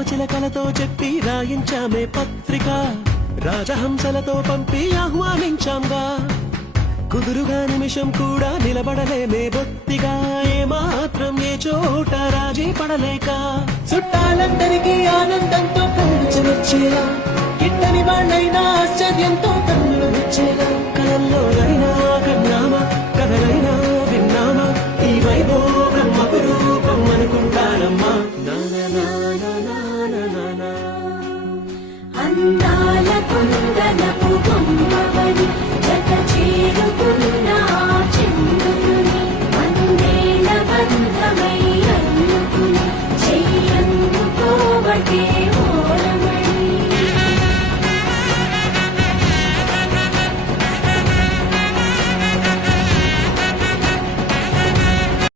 రామచిలకలతో చెప్పి రాయించామే పత్రిక, రాజహంసలతో పంపి ఆహ్వానించాంగా. కుదురుగా నిమిషం కూడా నిలబడలేమే బొత్తిగా, ఏమాత్రం ఏ చోట రాజీ పడలేక. చుట్టాలందరికీ ఆనందంతో కలిసి వచ్చేలా, గిట్టని వాళ్ళైనా ఆశ్చర్యంతో కన్నులు వచ్చేలా, కలల్లో అయినా కన్నామా